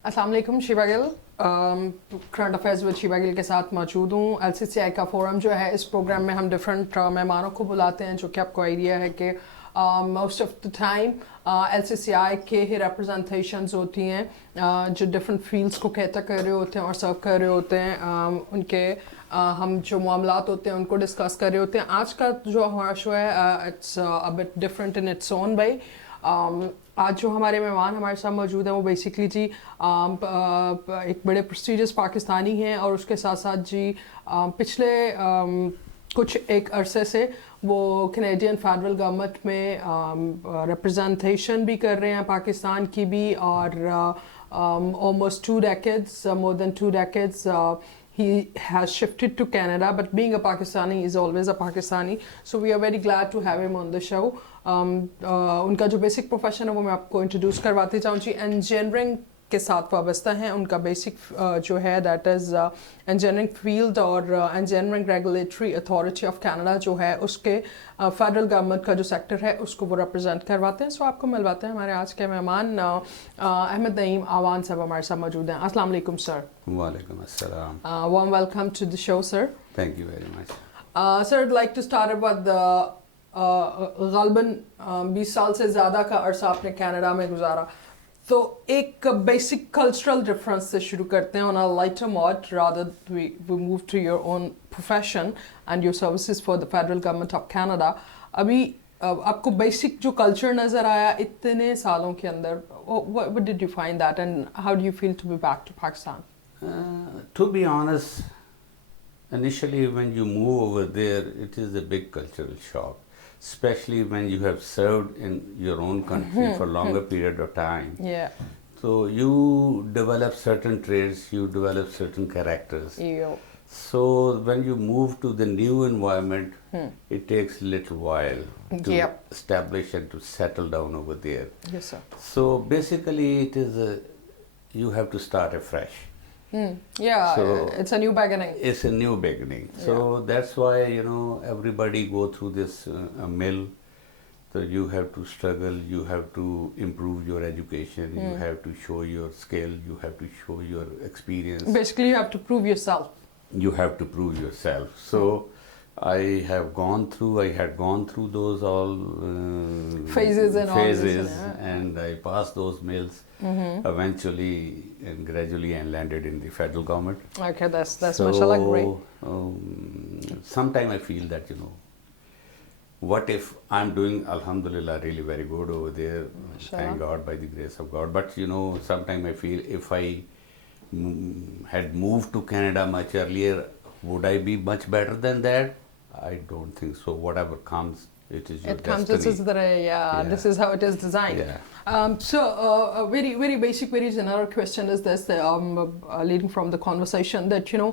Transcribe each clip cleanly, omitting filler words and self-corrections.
अस्सलाम वालेकुम Shiba Gill current affairs with Shiba Gill के साथ मौजूद हूँ। एलसीसीआई का फोरम जो है, इस प्रोग्राम में हम डिफरेंट मेहमानों को बुलाते हैं, जो कि आपको आइडिया है कि मोस्ट ऑफ द टाइम एलसीसीआई के ही रिप्रेजेंटेशंस होती हैं जो डिफरेंट फील्ड्स को कैटर कर रहे होते हैं और सर्व कर रहे होते हैं। उनके हम जो मामलात होते हैं उनको डिस्कस कर रहे होते हैं। आज का जो हमारा शो है it's a bit different in its own way. आज जो हमारे मेहमान हमारे साथ मौजूद हैं वो बेसिकली जी एक बड़े प्रेस्टिजियस पाकिस्तानी हैं, और उसके साथ साथ जी पिछले कुछ एक अरसे से वो कैनेडियन फेडरल गवर्नमेंट में रिप्रेजेंटेशन भी कर रहे हैं पाकिस्तान की भी, और almost 2 decades, more than 2 decades. He has shifted to Canada, but being a Pakistani is always a Pakistani. So we are very glad to have him on the show. उनका जो बेसिक प्रोफेशन है वो मैं आपको introduce करवाती चाहूँ जी। Engineering के साथ वाबस्ता हैं। उनका बेसिक जो है दैट इज़ इंजीनियरिंग फील्ड, और engineering regulatory authority of Canada जो है उसके फेडरल गवर्नमेंट का जो सेक्टर है उसको वो रिप्रेजेंट करवाते हैं। सो आपको मिलवाते हैं हमारे आज के मेहमान अहमद नईम आवान साहब हमारे साथ मौजूद हैं। अस्सलाम वालेकुम सर। वालेकुम अस्सलाम। Warm welcome to the show sir. Thank you very much. Sir I'd like to start with गलबन 20 साल से ज़्यादा का अरसा आपने कनाडा में गुजारा, तो एक बेसिक कल्चरल डिफरेंस से शुरू करते हैं। On a lighter note, rather we move to your own profession and your services for the federal government of Canada. अभी आपको बेसिक जो कल्चर नज़र आया इतने सालों के अंदर, what did you find that and how do you feel to be back to Pakistan? To be honest, initially when you move over there, it is a big cultural shock, especially when you have served in your own country for a longer period of time. Yeah. So you develop certain traits, you develop certain characters. Yeah. So when you move to the new environment, it takes a little while to establish and to settle down over there. Yes, sir. So basically it is you have to start afresh. Yeah, So it's a new beginning. it's a new beginning. So that's why, you know, everybody go through this mill. So you have to struggle, you have to improve your education, you have to show your skill, you have to show your experience. Basically, you have to prove yourself. You have to prove yourself. So I had gone through those all Phases and all this, phases, yeah. and I passed those mills eventually and gradually, and landed in the federal government. Okay, that's mashallah great. Sometime I feel that, you know, what if I'm doing alhamdulillah really very good over there, thank God, by the grace of God, but you know, sometime I feel if I had moved to Canada much earlier, would I be much better than that? I don't think so. Whatever comes, it is your destiny. This is this is how it is designed. Yeah. So a very very basic, very general question is this, leading from the conversation, that you know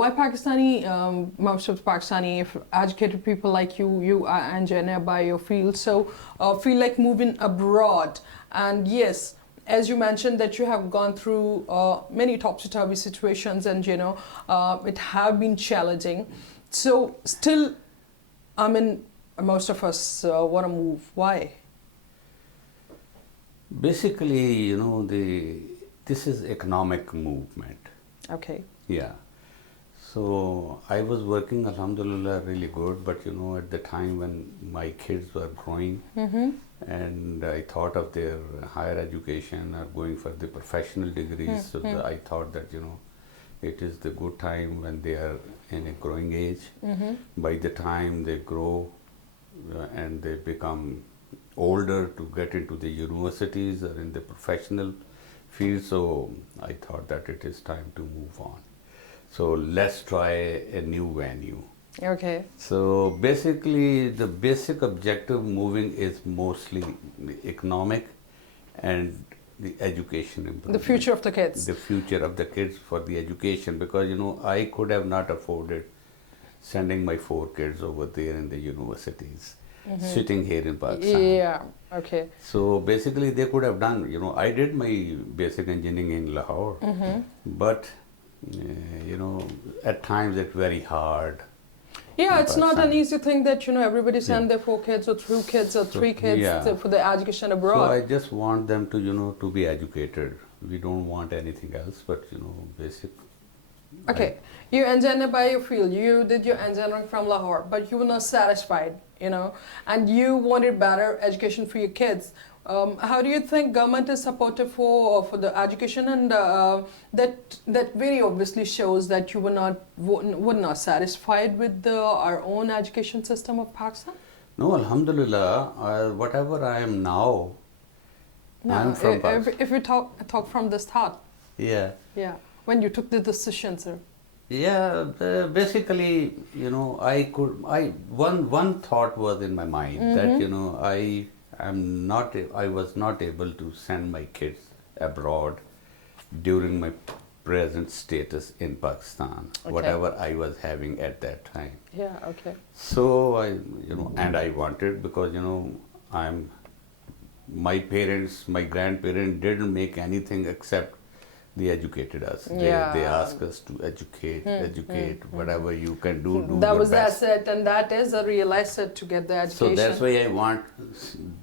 why Pakistani, most of Pakistani, if educated people like you are engineered by your field, so feel like moving abroad. And yes, as you mentioned that you have gone through many topsy-turvy situations, and you know it have been challenging. So still, I mean, most of us want to move. Why? Basically, you know, this is economic movement. Okay. Yeah. So I was working alhamdulillah really good, but you know, at the time when my kids were growing, and I thought of their higher education or going for the professional degrees, so I thought that, you know, it is the good time when they are in a growing age. By the time they grow and they become older to get into the universities or in the professional field, so I thought that it is time to move on. So let's try a new venue. Okay. So basically the basic objective moving is mostly the economic and the education improvement. The future of the kids. The future of the kids for the education, because you know, I could have not afforded sending my 4 kids over there in the universities, sitting here in Pakistan. Yeah. Okay. So basically they could have done, you know, I did my basic engineering in Lahore, but you know, at times it's very hard. Yeah, it's not an easy thing that, you know, everybody send their 4 kids or 2 kids or 3 kids for the education abroad. So I just want them to, you know, to be educated we don't want anything else, but you know, basic. Okay, you engineered by your field. You did your engineering from Lahore, but you were not satisfied, you know, and you wanted better education for your kids. How do you think government is supportive for the education, and that very obviously shows that you were not satisfied with our own education system of Pakistan? No, Alhamdulillah, whatever I am now, No, I'm from Pakistan. if we talk from the start, Yeah. yeah, when you took the decision, sir. Yeah, basically, you know, one thought was in my mind that, you know, I was not able to send my kids abroad during my present status in Pakistan, whatever I was having at that time. Yeah, okay. So you know, and I wanted, because, you know, my grandparents didn't make anything except they educated us. Yeah. They asked us to educate, whatever you can do That your was the best. asset, and that is a real asset to get the education. So that's why I want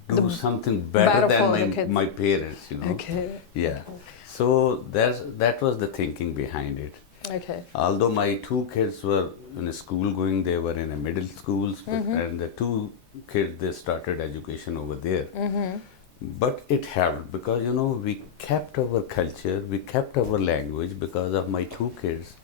do something better better for the than kids. my parents, you know. Okay. Yeah. So that was the thinking behind it. Okay. Although my two kids were in a school going, they were in a middle schools, and the two kids, they started education over there. But it helped because, you know, we kept our culture, we kept our language because of my two kids.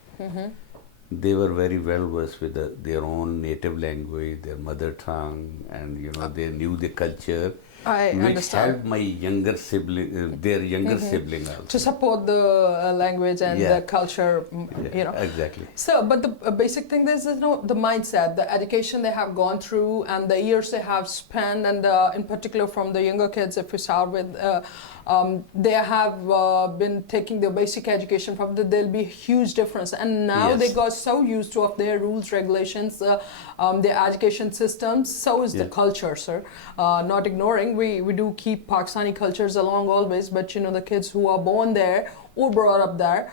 They were very well versed with their own native language, their mother tongue, and, you know, they knew the culture. I which understand. helped my younger sibling, their younger sibling also. To support the language and the culture, you know. Exactly. So, but the basic thing is, you know, the mindset, the education they have gone through, and the years they have spent, and in particular from the younger kids, if we start with, they have been taking the basic education from there'll be a huge difference. And now they got so used to of their rules, regulations, their education systems. So is the culture, sir. Not ignoring, we do keep Pakistani cultures along always, but you know, the kids who are born there or brought up there,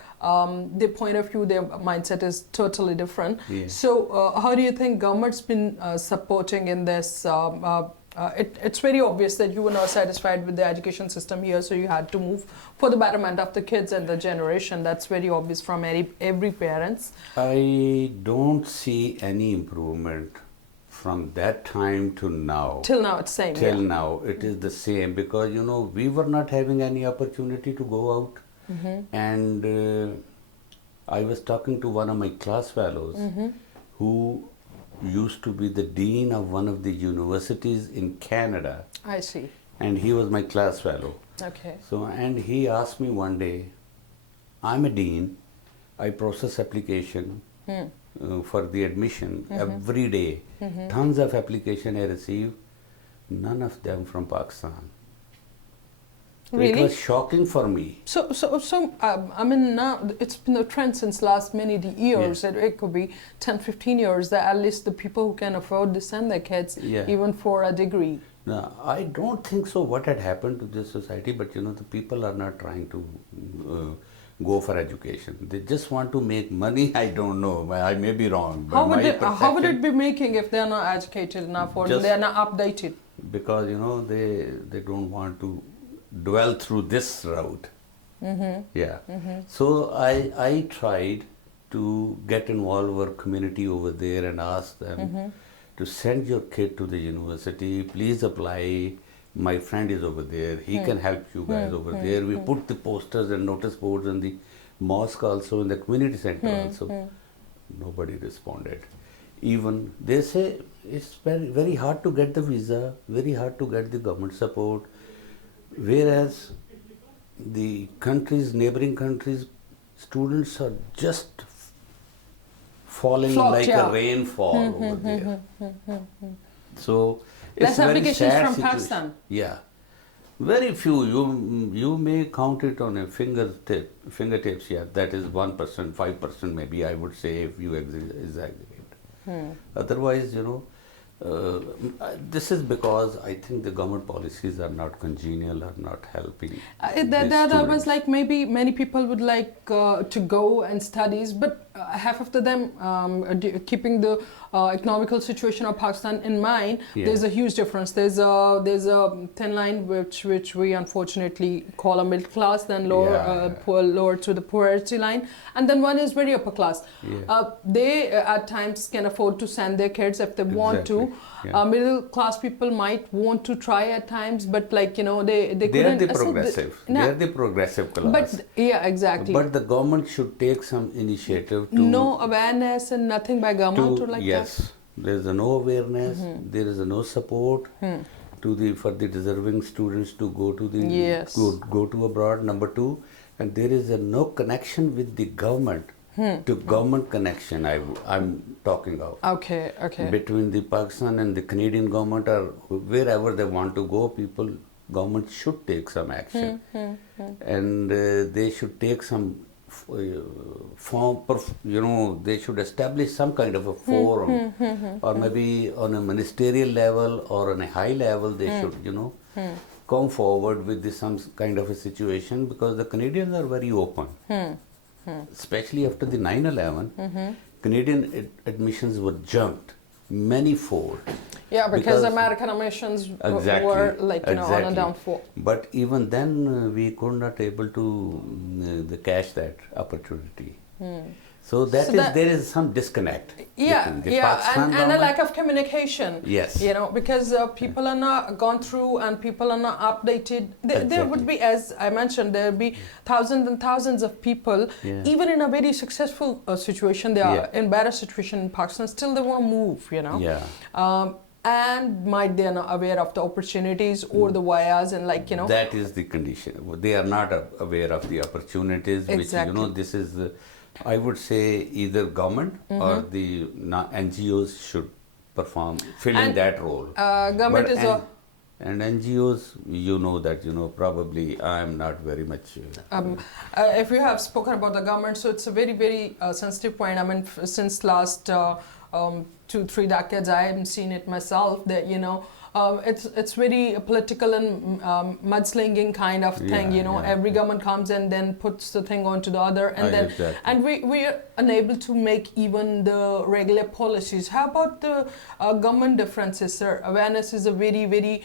their point of view, their mindset is totally different. So how do you think government's been supporting in this? It's very obvious that you were not satisfied with the education system here, so you had to move for the betterment of the kids and the generation. That's very obvious from every parents. I don't see any improvement from that time to now. Till now, it's same. Till now, it is the same, because, you know, we were not having any opportunity to go out. And I was talking to one of my class fellows who used to be the dean of one of the universities in Canada. I see. And he was my class fellow. Okay. So, and he asked me one day, I'm a dean, I process application for the admission every day. Tons of application I receive, none of them from Pakistan. Really? It was shocking for me. So I mean, now it's been a trend since last many years. It could be 10, 15 years that at least the people who can afford to send their kids even for a degree. No, I don't think so. What had happened to this society, but you know, the people are not trying to go for education. They just want to make money. I don't know. I may be wrong. But How would it be making if they are not educated enough or they are not updated? Because, you know, they don't want to dwell through this route. So I tried to get involved with our community over there and ask them to send your kid to the university. Please apply. My friend is over there. He can help you guys over there. We put the posters and notice boards in the mosque also, in the community center also. Nobody responded. Even they say it's very, very hard to get the visa, very hard to get the government support. Whereas the countries, neighboring countries, students are just falling like a rainfall over there. So it's less very applications sad from situation. Pakistan. Yeah, very few. You may count it on a fingertips. Yeah, that is 1%, 5% maybe. I would say if you exaggerate. Otherwise, you know. This is because I think the government policies are not congenial, are not helping. That was like maybe many people would like to go and studies, but half of them keeping the economical situation of Pakistan in mind, there's a huge difference. There's a thin line which we unfortunately call a middle class, then lower to the poverty line, and then one is very upper class. They at times can afford to send their kids if they want to. Middle class people might want to try at times, but they couldn't. They are the progressive. They are the progressive class. But exactly. But the government should take some initiative to no awareness and nothing by government to yes, there is no awareness. There is no support for the deserving students to go to the go to abroad. Number two, and there is no connection with the government. To government connection, I'm talking of. Okay. Between the Pakistan and the Canadian government, or wherever they want to go, government should take some action, and they should take some form. They should establish some kind of a forum, or maybe on a ministerial level or on a high level, they should come forward with some kind of a situation, because the Canadians are very open. Especially after the 9/11, Canadian admissions were jumped many-fold. Yeah, because American admissions were on a downfall. But even then, we could not able to catch that opportunity. So there is some disconnect. And a lack of communication. Yes. Because people are not gone through and people are not updated. There would be, as I mentioned, there would be thousands and thousands of people, even in a very successful situation, they are in better situation in Pakistan, still they want to move, and might they are not aware of the opportunities or the vias and That is the condition. They are not aware of the opportunities, exactly. Which, this is... I would say either government or the NGOs should fill in that role. Government and NGOs, that, probably I am not very much... if you have spoken about the government, so it's a very, very sensitive point. I mean, since last 2-3 decades, I haven't seen it myself that, it's very political and mudslinging kind of thing. Every government comes and then puts the thing onto the other, and and we are unable to make even the regular policies. How about the government differences, sir? Awareness is a very, very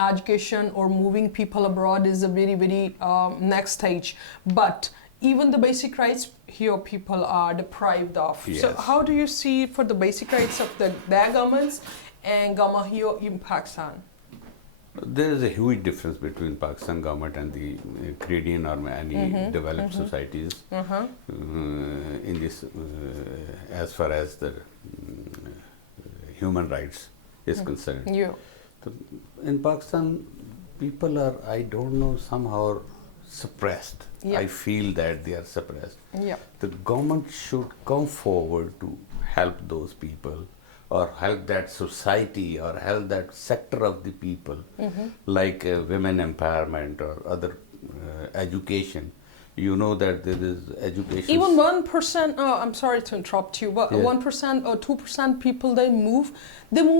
education or moving people abroad is a very, very next stage, but even the basic rights here people are deprived of. So how do you see for the basic rights of their governments and government here in Pakistan? There is a huge difference between Pakistan government and the Canadian or any developed societies in this, as far as the human rights is concerned. So in Pakistan, people are, I don't know, somehow suppressed. I feel that they are suppressed. The government should come forward to help those people, or help that society, or help that sector of the people, like women empowerment or other education. That there is education. Even 1%, I'm sorry to interrupt you, but 1% or 2% people they move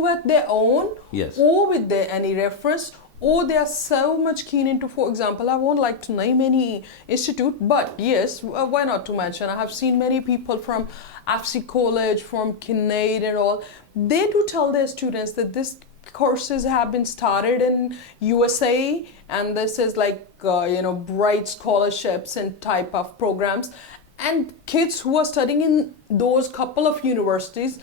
at their own, or with any reference, or they are so much keen into, for example, I won't like to name any institute, but yes, why not to mention, I have seen many people from FC College, from Kinnaid and all, they do tell their students that this courses have been started in USA, and this is bright scholarships and type of programs, and kids who are studying in those couple of universities,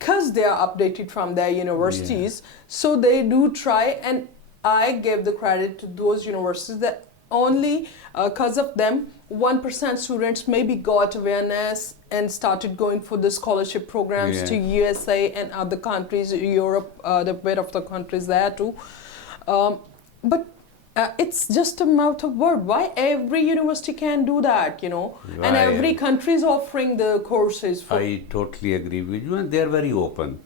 because they are updated from their universities, so they do try, and I give the credit to those universities that only because of them 1% students maybe got awareness and started going for the scholarship programs to USA and other countries, Europe, the bit of the countries there too. But it's just a mouth of word. Why every university can do that, and every country is offering the courses. I totally agree with you, and they are very open.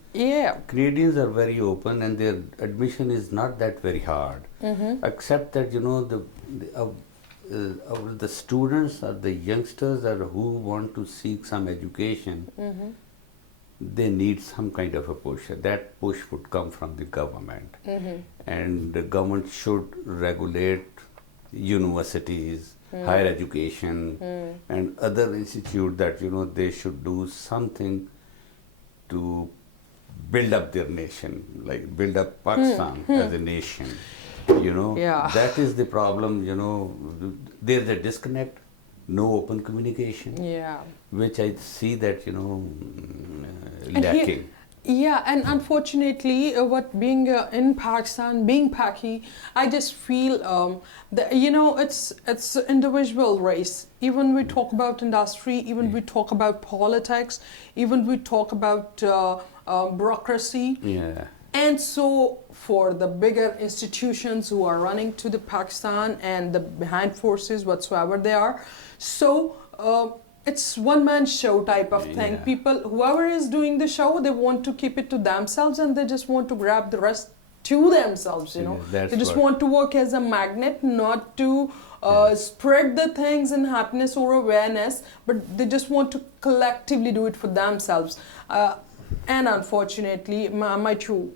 Canadians are very open, and their admission is not that very hard, except that the students or the youngsters who want to seek some education, they need some kind of a push. That push would come from the government, and the government should regulate universities, higher education and other institute that they should do something to build up their nation, like build up Pakistan as a nation. Yeah. That is the problem. There's a disconnect, no open communication, Yeah. which I see that And lacking. Yeah, and unfortunately, what being in Pakistan, being Paki, I just feel that it's individual race. Even we talk about industry, even we talk about politics, even we talk about bureaucracy. Yeah. And so for the bigger institutions who are running to the Pakistan and the behind forces whatsoever they are, so it's one man show type of thing. Yeah. People, whoever is doing the show, they want to keep it to themselves and they just want to grab the rest to themselves, Yeah, that's they just what- want to work as a magnet, not to spread the things in happiness or awareness, but they just want to collectively do it for themselves. And unfortunately, might you,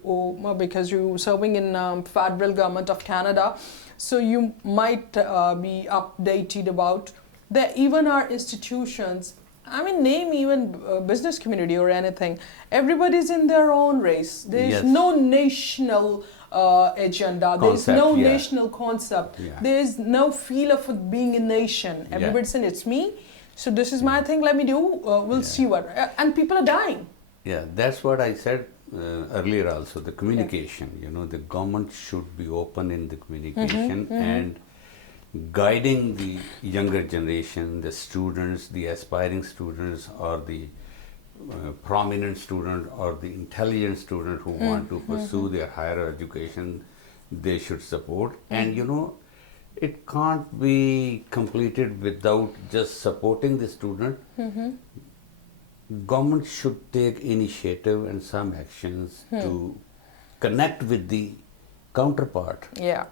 because you're serving in federal government of Canada, so you might be updated about that even our institutions, I mean, name even business community or anything, everybody's in their own race. There's Yes. no national agenda. There's Concept, no yeah. national concept. Yeah. There's no feel of it being a nation. Everybody's saying, it's me, so this is my thing, let me do, we'll see what. And people are dying. Yeah, that's what I said earlier also, the communication. The government should be open in the communication and guiding the younger generation, the students, the aspiring students, or the prominent student or the intelligent student who want to pursue their higher education, they should support. And it can't be completed without just supporting the student. Government should take initiative and some actions to connect with the counterpart Yeah.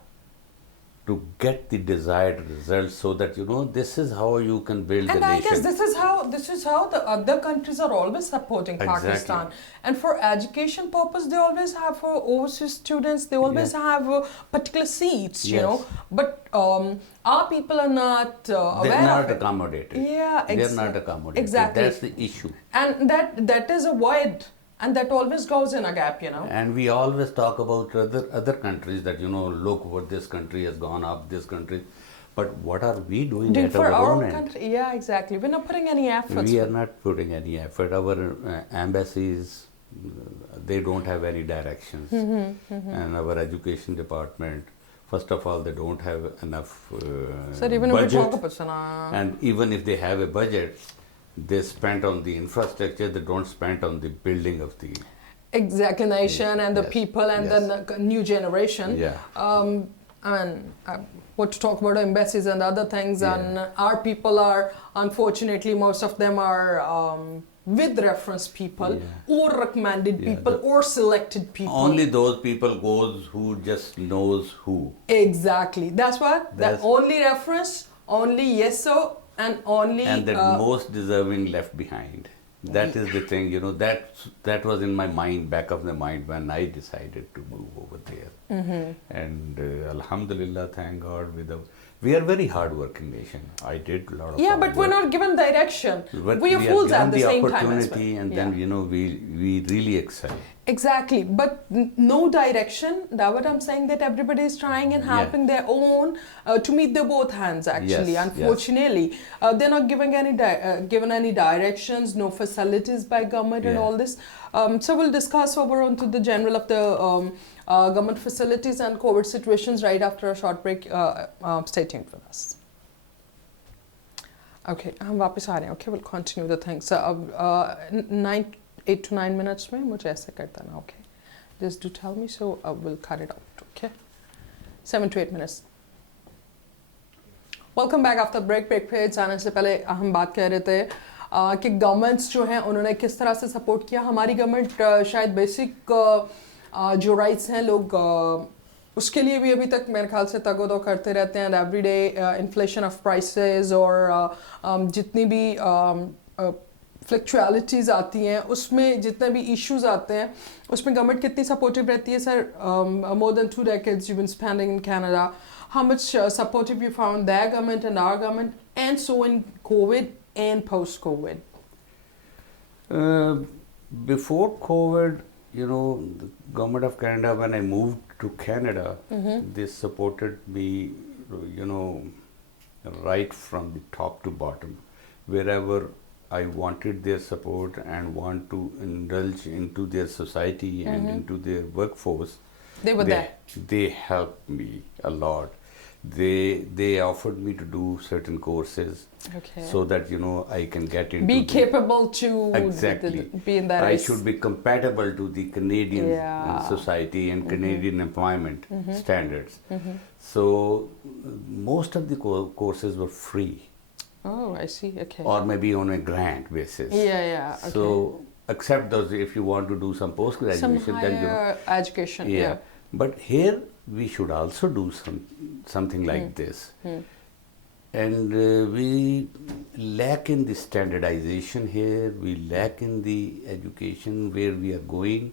to get the desired results, so that this is how you can build the And I nation. guess this is how the other countries are always supporting Exactly. Pakistan. And for education purpose, they always have for overseas students. They always have particular seats, Yes. But our people are not aware They're not of it. accommodated. Yeah, They're not accommodated. Exactly. That's the issue. And that is a void, and that always goes in a gap, And we always talk about other countries that look what this country has gone up, this country, but what are we doing Doing at for our our own end? country. Yeah, exactly. We're not putting any efforts. We are not putting any effort. Our embassies, they don't have any directions, and our education department, first of all, they don't have enough Sir, even if we budget, talk about and even if they have a budget, they spend on the infrastructure. They don't spend on the building of the exactly nation and the Yes, people and yes. the new generation. Yeah. And what to talk about embassies and other things, Yeah. and our people are, unfortunately, most of them are with reference people or recommended Yeah, people or selected people. Only those people goes who just knows who. Exactly. That's what. That's- The only reference, only yes sir, and only. And the most deserving left behind. That is the thing, that was in my mind, back of the mind, when I decided to move over there. And Alhamdulillah, thank God, we are very hard-working nation. I did a lot of yeah, hard but we're work. not given direction. But we are are fools given at the same time as well. opportunity, and then we really excel. Exactly, but no direction. That's what I'm saying, that everybody is trying and helping their own to meet their both hands, actually. Yes, Unfortunately, they're not giving given any directions, no facilities by government and Yeah. all this. So we'll discuss over onto the general of the government facilities and COVID situations right after a short break. Stay tuned with us. Okay, हम वापस आ रहे हैं. Okay, we'll continue the thing. So 8 to 9 minutes में मुझे ऐसे करता ना. Okay, just do tell me, so we'll cut it out. Okay, 7 to 8 minutes. Welcome back after break पे जाने से पहले हम बात कर रहे थे कि गवर्नमेंट्स जो हैं उन्होंने किस तरह से सपोर्ट किया. हमारी गवर्नमेंट शायद बेसिक जो राइट्स हैं लोग उसके लिए भी अभी तक मेरे ख्याल से तगोदो करते रहते हैं. Every day inflation of prices और जितनी भी फ्लक्चुअलिटीज आती हैं, उसमें जितने भी इश्यूज आते हैं, उसमें गवर्नमेंट कितनी सपोर्टिव रहती है sir? More than 2 decades you've been spending in Canada. How much supportive you found their government and our government, and so in COVID and post-COVID? Before COVID, the government of Canada, when I moved to Canada, they supported me, right from the top to bottom. Wherever I wanted their support and want to indulge into their society and into their workforce, They were there. They helped me a lot. They offered me to do certain courses, Okay. so that I can get into Be capable to exactly be in that I race. should be compatible to the Canadian Yeah. society and Canadian employment standards. So most of the courses were free, Oh, I see. Okay. or maybe on a grant basis. Yeah. Okay. So except those, if you want to do some post some graduation, higher then education. yeah. But here we should also do something like this. And we lack in the standardization here, we lack in the education where we are going,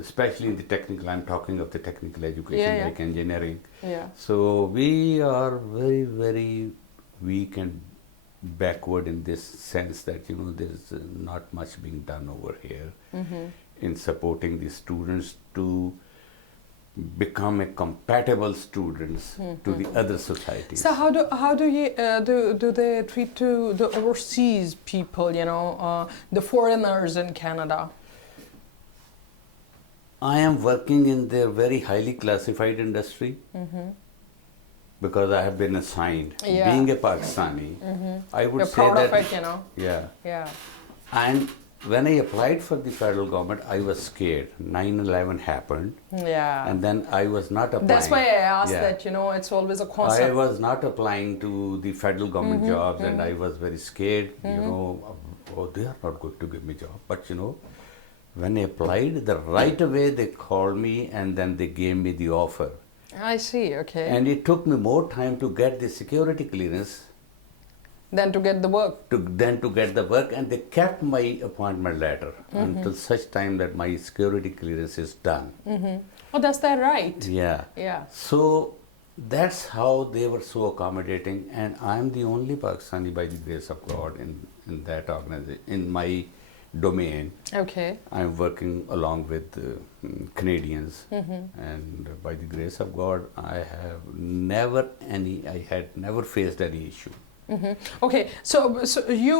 especially in the technical, I'm talking of the technical education, Yeah. like engineering. Yeah. So we are very, very weak and backward in this sense that, there's not much being done over here in supporting the students to become a compatible students to the other societies. So how do they treat to the overseas people? The foreigners in Canada. I am working in their very highly classified industry because I have been assigned. Yeah. Being a Pakistani, I would You're say proud that. of it, Yeah. Yeah. And when I applied for the federal government, I was scared. 9/11 happened, Yeah. and then I was not applying. That's why I asked Yeah. that. It's always a concept. I was not applying to the federal government jobs, and I was very scared. Oh, they are not going to give me job. But when I applied, the right away they called me, and then they gave me the offer. I see. Okay. And it took me more time to get the security clearance Then to get the work. than to get the work, and they kept my appointment letter until such time that my security clearance is done. Oh, that's that right? Yeah. Yeah. So that's how they were so accommodating, and I'm the only Pakistani, by the grace of God, in that organization, in my domain. Okay. I'm working along with Canadians, and by the grace of God, I had never faced any issue. Okay, so you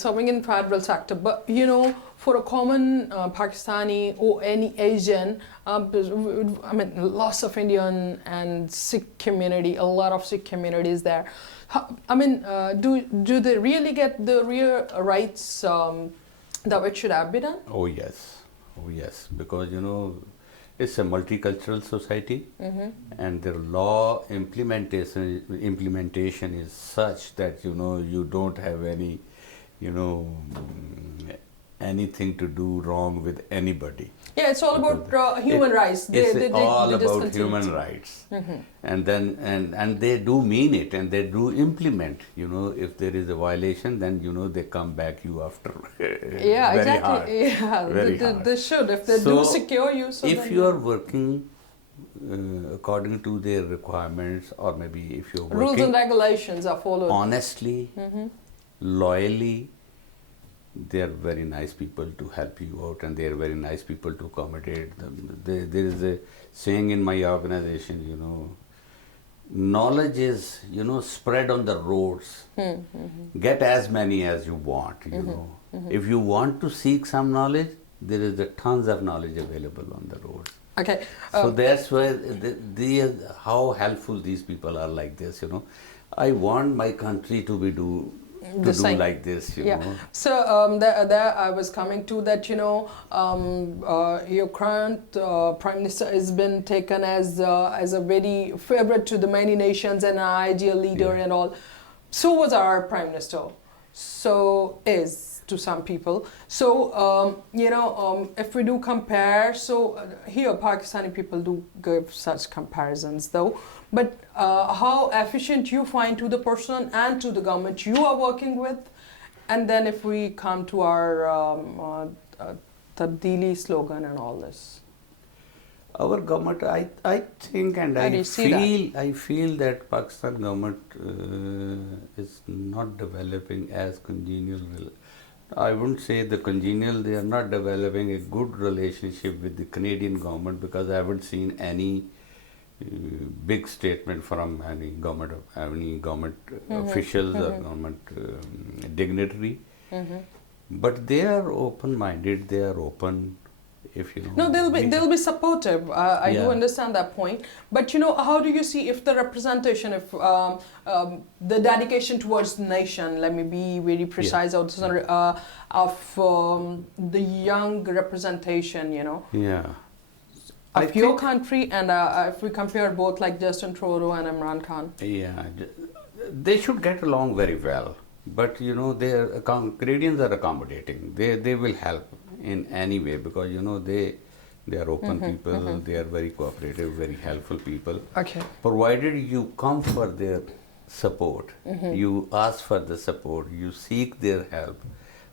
serving in federal sector, but for a common Pakistani or any Asian, I mean, lots of Indian and Sikh community, a lot of Sikh communities there. Do they really get the real rights that it should have been done? Oh yes, because it's a multicultural society, and their law implementation is such that you don't have any anything to do wrong with anybody. Yeah, it's all about human rights. It's all they about human rights, and then and they do mean it, and they do implement. If there is a violation, then they come back you after. Yeah, very exactly. hard, Yeah, very hard. They should, if they do secure you. So if you are working according to their requirements, or maybe if you're working rules and regulations are followed honestly, loyally, they are very nice people to help you out, and they are very nice people to accommodate them. There is a saying in my organization, knowledge is spread on the roads. Get as many as you want. If you want to seek some knowledge, there is tons of knowledge available on the roads. Okay. So that's why how helpful these people are like this. I want my country to do like this. Yeah. So there I was coming to that. Your current Prime Minister has been taken as a very favorite to the many nations and an ideal leader and all. So was our Prime Minister. So is to some people. So if we do compare, so here Pakistani people do give such comparisons though. But how efficient you find to the person and to the government you are working with, And then if we come to our Tabdili slogan and all this. Our government, I think, and How do you see that? I feel that Pakistan government is not developing as congenial. I wouldn't say the congenial. They are not developing a good relationship with the Canadian government, because I haven't seen any big statement from any government officials or government dignitary. But they are open-minded. They are open. If you know, No, they'll be supportive. I do understand that point. But how do you see if the representation, if the dedication towards the nation, let me be very precise, of the young representation, Yeah. of your country, and if we compare both like Justin Trudeau and Imran Khan. Yeah, they should get along very well. But Canadians are accommodating. They will help in any way, because they are open people. They are very cooperative, very helpful people. Okay. Provided you come for their support, you ask for the support, you seek their help,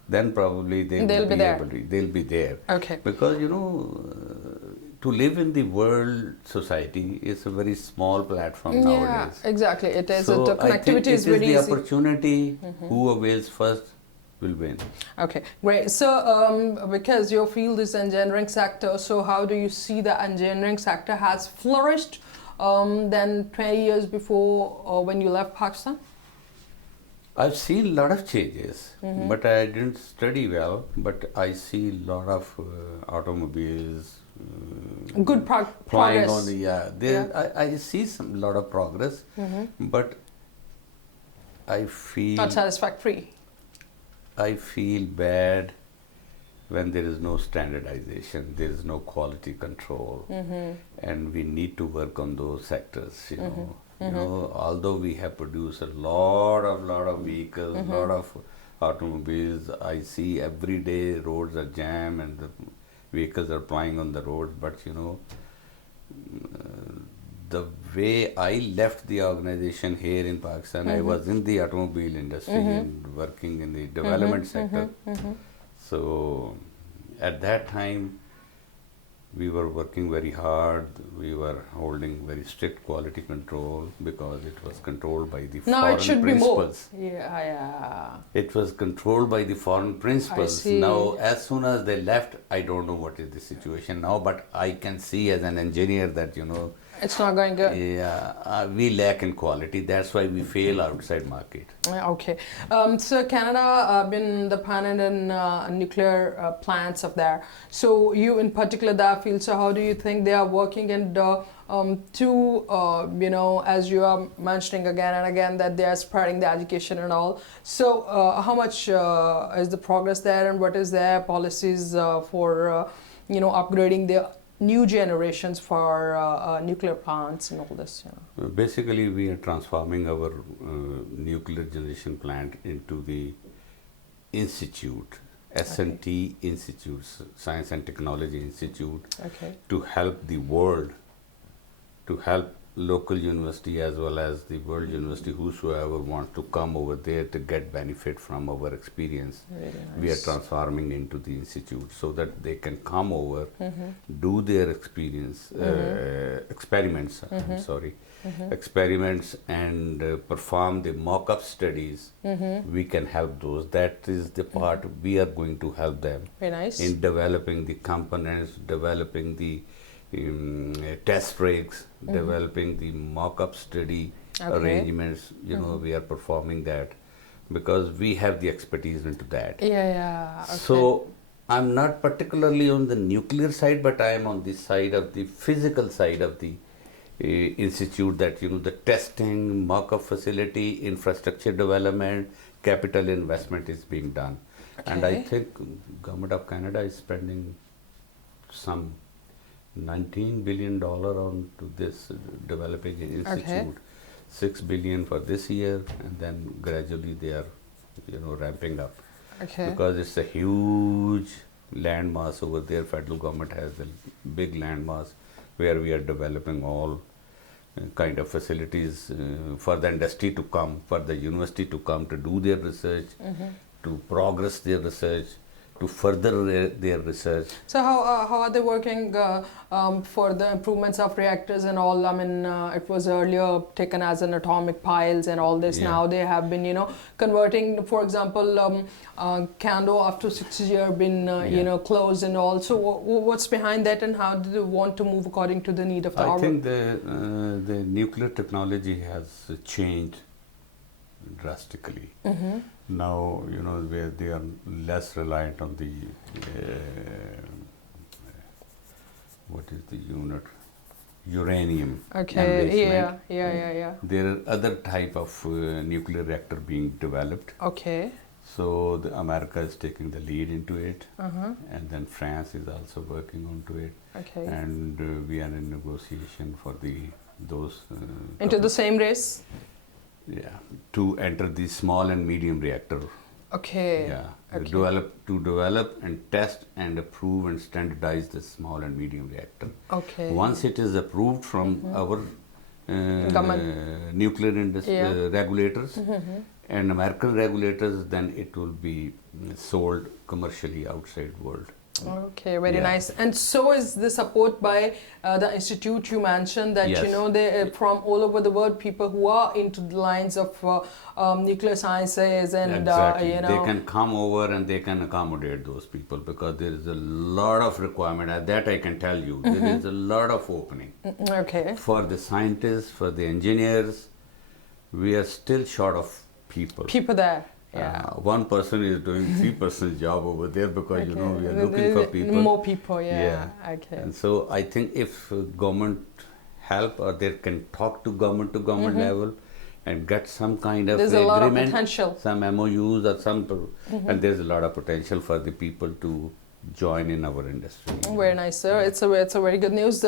then probably they'll be there. Okay. Because to live in the world society is a very small platform nowadays. Yeah, exactly. It is. So The connectivity is very the easy. Opportunity. Who avails first will win. Okay, great. So, because your field is engineering sector, so how do you see the engineering sector has flourished than 20 years before when you left Pakistan? I've seen a lot of changes, but I didn't study well. But I see a lot of automobiles. Good flying progress. on the I see some lot of progress, but I feel Not satisfactory. I feel bad when there is no standardization, there is no quality control, and we need to work on those sectors. Although we have produced a lot of vehicles, a lot of automobiles, I see every day roads are jammed and the vehicles are plying on the roads. But the way I left the organization here in Pakistan, I was in the automobile industry and working in the development sector. So at that time, we were working very hard. We were holding very strict quality control, because it was controlled by the foreign it should principles. be more. Yeah. It was controlled by the foreign principles. see. Now, as soon as they left, I don't know what is the situation now, but I can see as an engineer that, It's not going good. yeah, we lack in quality. That's why we fail outside market. Okay. So Canada been the pioneer in nuclear plants of there. So you in particular that field. So how do you think they are working and as you are mentioning again and again that they are spreading the education and all. So how much is the progress there, and what is their policies for upgrading the new generations for nuclear plants and all this? Basically, we are transforming our nuclear generation plant into the institute, S&T Institute, Science and Technology Institute, to help the world, to help local university as well as the world university, whosoever wants to come over there to get benefit from our experience. Really nice. We are transforming into the institute so that they can come over, do their experiments, experiments, and perform the mock-up studies. We can help those. That is the part we are going to help them Very nice. in developing the components, developing the test rigs, developing the mock-up study arrangements. We are performing that because we have the expertise into that. Okay. So I'm not particularly on the nuclear side, but I am on the side of the physical side of the institute, that the testing, mock-up facility, infrastructure development, capital investment is being done. And I think Government of Canada is spending some $19 billion on to this developing an institute. 6 billion for this year, and then gradually they are ramping up, because it's a huge land mass over there. Federal government has a big land mass where we are developing all kind of facilities for the industry to come, for the university to come to do their research, to progress their research, to further their research. So how are they working for the improvements of reactors and all? I mean, it was earlier taken as an atomic piles and all this. Yeah. Now they have been, converting. For example, Kando after 6 years been, closed and all. So what's behind that, and how do they want to move according to the need of the hour? I think the nuclear technology has changed drastically. Now, where they are less reliant on the what is the unit? Uranium. Okay. enrichment. Yeah. There are other type of nuclear reactor being developed. Okay. So America is taking the lead into it, and then France is also working onto it. Okay. And we are in negotiation for those Into the same race. yeah, to enter the small and medium reactor. Okay. Yeah, Okay. to develop and test and approve and standardize the small and medium reactor. Okay. Once it is approved from our Government. nuclear industry Yeah. regulators and American regulators, then it will be sold commercially outside world. Okay, very Yeah. nice. And so is the support by the institute you mentioned that, Yes. they from all over the world, people who are into the lines of nuclear sciences and, Exactly. They can come over and they can accommodate those people because there is a lot of requirement. That I can tell you. There is a lot of opening. Okay. For the scientists, for the engineers, we are still short of people. People there. Yeah. One person is doing 3% job over there because we are looking for people. More people, yeah. Okay. And so I think if government help or they can talk to government level and get some kind of There's a lot of agreement, potential. some MOUs or some, and there's a lot of potential for the people to join in our industry. Very nice, sir. It's a very good news.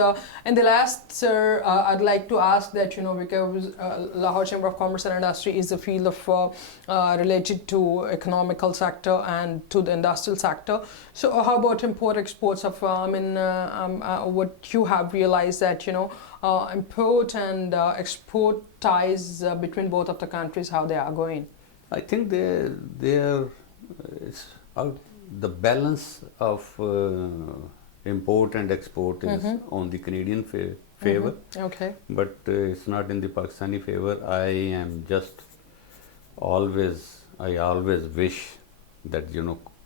And the last, sir, I'd like to ask that, because Lahore Chamber of Commerce and Industry is the field of related to economical sector and to the industrial sector. So how about import exports of, what you have realized that, import and export ties between both of the countries, how they are going? I think they are, it's out. The balance of import and export is on the Canadian favor, Okay. but it's not in the Pakistani favor. I always wish that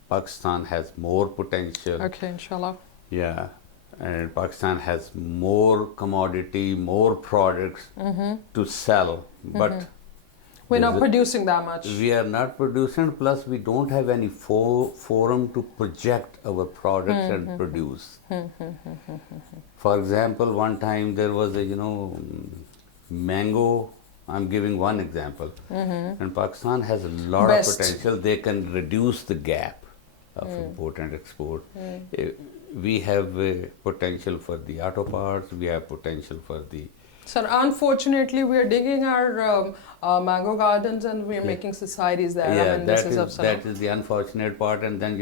Pakistan has more potential. Okay, inshallah. Yeah, and Pakistan has more commodity, more products to sell, but We're not producing that much. we are not producing, plus we don't have any forum to project our products and produce. For example, one time there was a mango. I'm giving one example, and Pakistan has a lot of potential. They can reduce the gap of import and export. We have potential for the auto parts. We have potential for the. So unfortunately, we are digging our mango gardens and we are making societies there. Yeah, this that is the unfortunate part. And then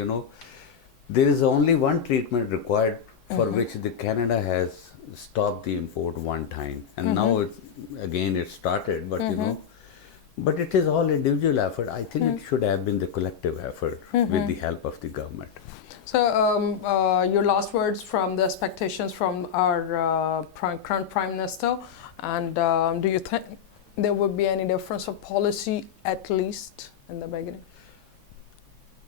there is only one treatment required for which the Canada has stopped the import one time, and now it started. But but it is all individual effort. I think it should have been the collective effort with the help of the government. So, your last words from the expectations from our current Prime Minister, and do you think there would be any difference of policy, at least in the beginning?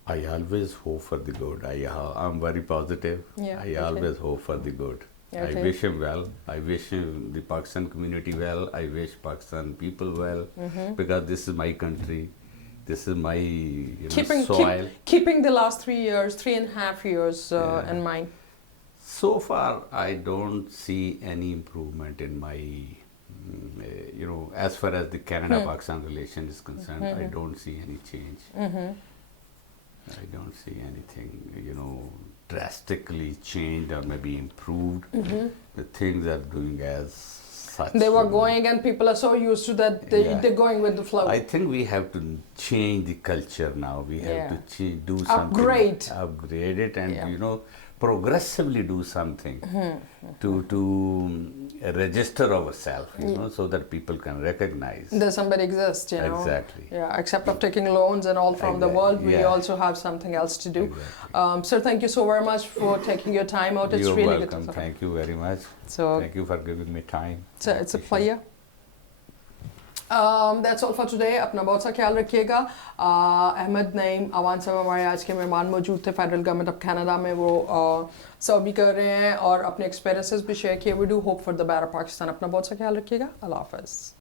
I always hope for the good. I'm very positive. Yeah, I always hope for the good. Okay. I wish him well. I wish the Pakistan community well. I wish Pakistan people well, because this is my country. This is my soil. Keeping the last 3.5 years in mind. So far, I don't see any improvement in my, as far as the Canada-Pakistan relation is concerned. I don't see any change. I don't see anything, drastically changed or maybe improved. The things are doing as such. They were going, and people are so used to that they're going with the flow. I think we have to change the culture now. We have to do something. Upgrade Upgrade it, and progressively do something to register ourselves, you know, so that people can recognize that somebody exists, you know. Exactly. Yeah, except of taking loans and all from the world, we also have something else to do. Exactly. Sir, thank you so very much for taking your time out. It's You're really welcome. good. Thank you very much. So thank you for giving me time. It's a pleasure. That's all for today. अपना बहुत सा ख्याल रखिएगा. अहमद नईम अवान साहब हमारे आज के मेहमान मौजूद थे. फेडरल गवर्नमेंट ऑफ कनाडा में वो सर्व भी कर रहे हैं और अपने एक्सपीरियंसेस भी शेयर किए. We do hope for the better Pakistan. अपना बहुत सा ख्याल रखिएगा. अल्लाह हाफ़िज़.